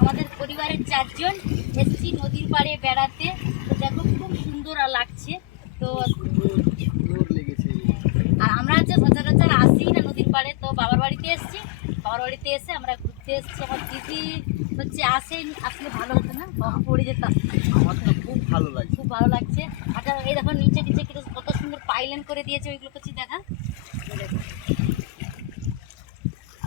আমাদের পরিবারের 4 জন এসেছি নদীর পাড়ে বেড়াতে। তো দেখো খুব সুন্দর লাগছে। তো আর আমরা হচ্ছে সচরাচর আসি না নদীর পাড়ে, তো বাবার বাড়িতে এসেছি। বাবার বাড়িতে এসে আমরা ঘুরতে এসেছি। আমার দিদি হচ্ছে আসলে ভালো হতো না, পড়ে যেতাম। আমার তো খুব ভালো লাগছে, খুব ভালো লাগছে। আচ্ছা এই দেখো নিচে নিচে কত সুন্দর পাইলেন করে দিয়েছে, ওইগুলো করছি দেখা।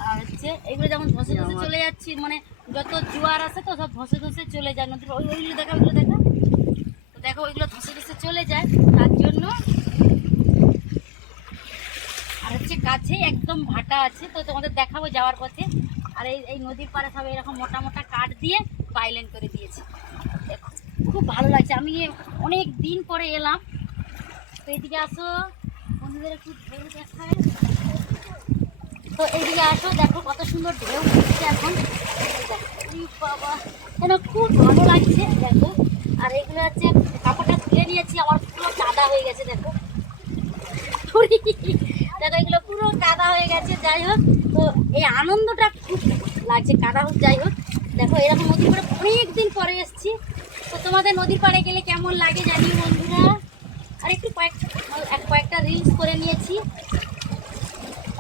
আর হচ্ছে এইগুলো যেমন ধসে ধসে চলে যাচ্ছি, মানে যত জোয়ার আছে তো সব ধসে ধসে চলে যায় নদীর। ওইগুলো দেখা, ওইগুলো দেখা। তো দেখো ওইগুলো ধসে ধসে চলে যায়, তার জন্য। আর হচ্ছে কাছে একদম ভাটা আছে, তো তোমাদের দেখাবো যাওয়ার পথে। আর এই নদীর পাড়ে সব এরকম মোটা মোটা কাঠ দিয়ে পাইলেন করে দিয়েছে। খুব ভালো লাগছে। আমি অনেক দিন পরে এলাম। তো এইদিকে আসো বন্ধুদের, একটু ঢেউ দেখায়। তো এইদিকে আসো, দেখো কত সুন্দর ঢেউ উঠছে এখন। বাবা যেন খুব ভালো লাগছে দেখো। আর এগুলো হচ্ছে কাপড়টা তুলে নিয়েছি, আমার পুরো কাদা হয়ে গেছে দেখো। দেখো এগুলো পুরো কাদা হয়ে গেছে। যাই হোক, তো এই আনন্দটা খুব লাগছে। কাদা হোক যাই হোক, দেখো এরকম নদীর পাড়ে অনেক দিন পরে এসেছি। তো তোমাদের নদীর পাড়ে গেলে কেমন লাগে জানিও বন্ধুরা। আর একটু কয়েকটা রিলস করে নিয়েছি।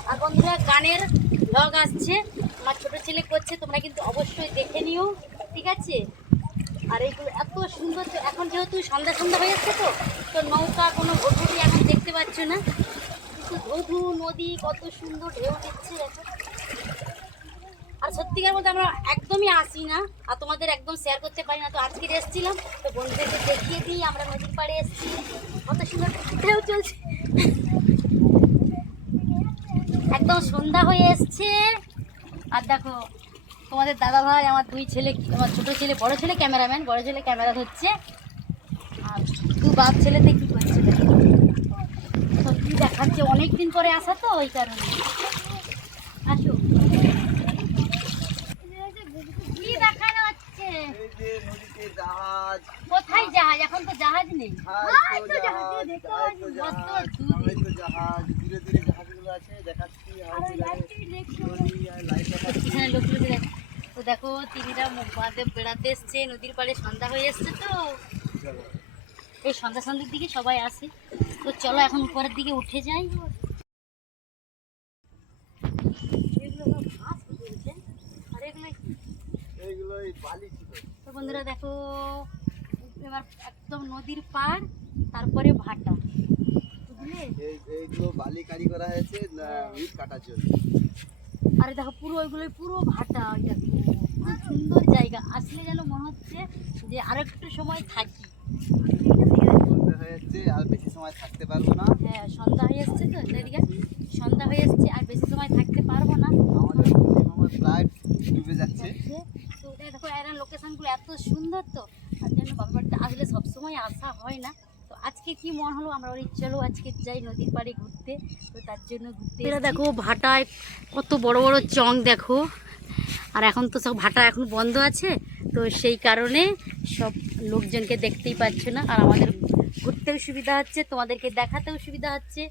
আর বন্ধুরা গানের ব্লগ আসছে, আমার ছোট ছেলে করছে, তোমরা কিন্তু অবশ্যই দেখে নিও, ঠিক আছে। আর এইগুলো এত সুন্দর। এখন যেহেতু সন্ধ্যা সন্ধ্যা হয়ে যাচ্ছে, তো নৌকা কোনো ঘুরঘুরি এখন দেখতে পাচ্ছ না, কিন্তু ধধু নদী কত সুন্দর ঢেউ দিচ্ছে এখন। আর সত্যিকার মধ্যে আমরা একদমই আসি না, আর তোমাদের একদম শেয়ার করতে পারি না। তো আজকে এসেছিলাম, তো বন্ধুদেরকে দেখিয়ে দিই আমরা নদীর পাড়ে এসেছি, কত সুন্দর ঢেউ চলছে। একদম সন্ধ্যা হয়ে এসছে। আর দেখো তোমাদের দাদা ভাই, আমার 2 ছেলে, আমার ছোট ছেলে, বড় ছেলে ক্যামেরাম্যান, বড় ছেলে ক্যামেরা ধরছে। আর 2 বাপ ছেলেতে কি করছে দেখো, সত্যি দেখাচ্ছে। অনেকদিন পরে আসা তো ওই কারণে। আসো, কি দেখানো হচ্ছে? কোথায় জাহাজ? এখন তো জাহাজ নেই। তো দেখো তিনিরা বাদে বেড়াতে এসছে নদীর পাড়ে, সন্ধ্যা হয়ে এসছে। তো এই সন্ধ্যার দিকে সবাই আসে। তো চলো এখন উপরের দিকে উঠে যাই। তো বন্ধুরা দেখো, এবার একদম নদীর পাড়, তারপরে ভাটা, বুঝলে? এইগুলো বালি কারি করা হয়েছে ইট কাটার জন্য। আরে দেখো পুরো ওইগুলো পুরো ভাটা। খুব সুন্দর জায়গা, আসলে যেন মনে হচ্ছে যে আর একটু সময় থাকি। হয়েছে আর বেশি সময় থাকতে পারবো না। হ্যাঁ সন্ধ্যা হয়ে এসছে, তো এদিকে সন্ধ্যা হয়ে এসছে, আর বেশি সময় থাকতে পারবো না। আমাদের প্রায় ডুবে যাচ্ছে। তো দেখো এর লোকেশনগুলো এত সুন্দর, তো আর জন্য বাবার বাড়িতে আসলে সবসময় আসা হয় না। তো আজকে কি মন হলো, আমরা ওই চলো আজকে যাই নদীর পাড়ে ঘুরতে। তো তার জন্য ঘুরতে এরা দেখো ভাটায় কত বড় বড় চং দেখো। আর এখন তো সব ভাটা এখন বন্ধ আছে, তো সেই কারণে সব লোকজনকে দেখতেই পাচ্ছ না। আর আমাদের ঘুরতেও সুবিধা হচ্ছে, তোমাদেরকে দেখাতেও সুবিধা হচ্ছে।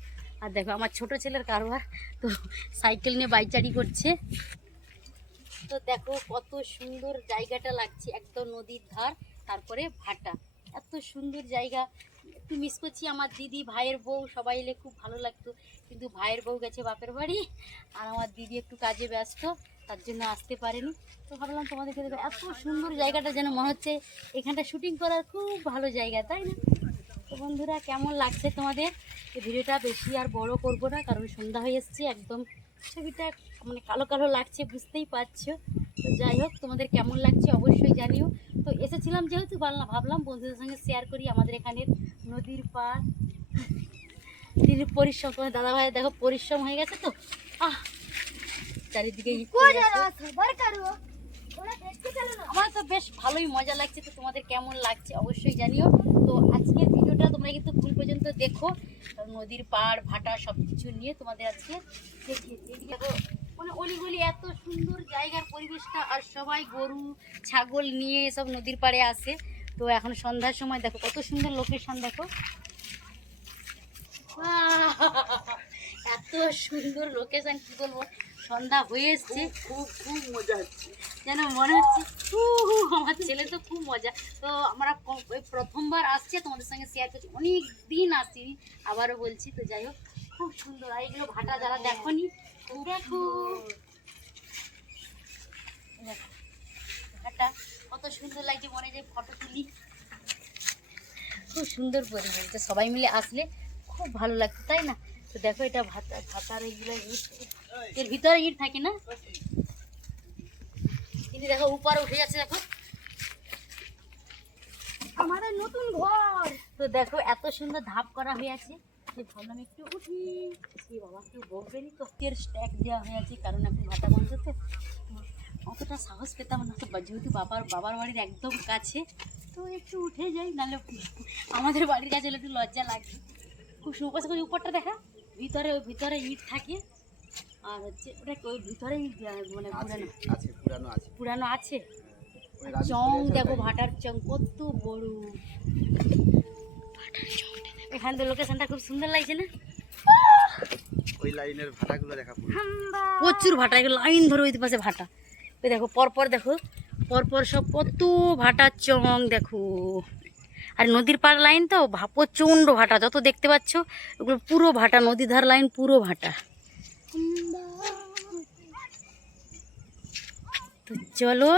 আর দেখো আমার ছোট ছেলের কারবার, তো সাইকেল নিয়ে বাইচারি করছে। তো দেখো কত সুন্দর জায়গাটা লাগছে, একদম নদীর ধার, তারপরে ভাটা। এত সুন্দর জায়গা। একটু মিস করছি আমার দিদি, ভাইয়ের বউ সবাই এলে খুব ভালো লাগতো, কিন্তু ভাইয়ের বউ গেছে বাপের বাড়ি, আর আমার দিদি একটু কাজে ব্যস্ত, তার জন্য আসতে পারেনি। তো ভাবলাম তোমাদেরকে দেখো, এত সুন্দর জায়গাটা যেন মনে হচ্ছে এখানটা শুটিং করার খুব ভালো জায়গা, তাই না? তো বন্ধুরা কেমন লাগছে তোমাদের? এই ভিডিওটা বেশি আর বড় করব না, কারণ সন্ধ্যা হয়ে এসছে, একদম ছবিটা মানে কালো কালো লাগছে, বুঝতেই পারছো। তো যাই হোক, তোমাদের কেমন লাগছে অবশ্যই জানিও। তো এসেছিলাম যেহেতু ভাবলাম বন্ধুদের সঙ্গে শেয়ার করি আমাদের এখানের নদীর পাড়। দিদির পরিশ্রম, তোমার দাদা ভাই দেখো পরিশ্রম হয়ে গেছে। তো চারিদিকে আমার তো বেশ ভালোই মজা লাগছে। তো তোমাদের কেমন লাগছে অবশ্যই জানিও। তো আজকের ভিডিওটা তোমরা কিন্তু ফুল পর্যন্ত দেখো, নদীর পাড় ভাটা সব কিছু নিয়ে তোমাদের আজকে দেখিয়েছি। দেখো মানে অলিগলি এত সুন্দর জায়গার পরিবেশটা, আর সবাই গরু ছাগল নিয়ে সব নদীর পাড়ে আসে। তো এখন সন্ধ্যার সময় দেখো কত সুন্দর লোকেশন দেখো, এত সুন্দর লোকেশন, কি বলবো। সন্ধ্যা হয়ে এসছে, খুব খুব মজা হচ্ছে। যেন মনে হচ্ছে আমার ছেলে তো খুব মজা। তো আমরা ওই প্রথমবার আসছে তোমাদের সঙ্গে শেয়ার করছি, অনেক দিন আসিনি, আবারও বলছি। তো যাই হোক খুব সুন্দর। আর এইগুলো ভাটা যারা দেখোনি দেখো, দেখো ভাটা কত সুন্দর লাগছে, মনে যে ফটো তুলি। খুব সুন্দর পরিবেশ, তো সবাই মিলে আসলে খুব ভালো লাগতো, তাই না? তো দেখো এটা ভাতার এইগুলো ইট, এর ভিতরে ইট থাকে না, কিন্তু দেখো উপরে উঠে যাচ্ছে, দেখো আমাদের নতুন ঘর। তো দেখো এত সুন্দর ধাপ করা হয়ে আছে, যে ভাবলাম একটু উঠি। এই বাবা কেউ বকবেনি তো, এর স্ট্যাক দেওয়া হয়ে আছে, কারণ এখন ভাতা বন্ধ তো অতটা সাহস পেতাম না। তো যেহেতু বাবার বাড়ির একদম কাছে, তো একটু উঠে যাই, নাহলে আমাদের বাড়ির কাছে হলে একটু লজ্জা লাগে। খুব সুপাশে করে উপরটা দেখা, ভিতরে ইট থাকে, আর হচ্ছে ওটা ওই ভিতরেই মানে পুরানো আছে। চং দেখো, ভাটার চং কত বড়, এখান থেকে লোকেশনটা খুব সুন্দর লাগছে না? ওই লাইনের ভাটাগুলো দেখা প্রচুর ভাটা, এগুলো লাইন ধরে ওই পাশে ভাটা। ওই দেখো পরপর, দেখো পরপর সব কত ভাটার চং দেখো। আর নদীর পাড় লাইন তো প্রচণ্ড ভাটা, যত দেখতে পাচ্ছ ওগুলো পুরো ভাটা, নদী ধার লাইন পুরো ভাটা। তো চলো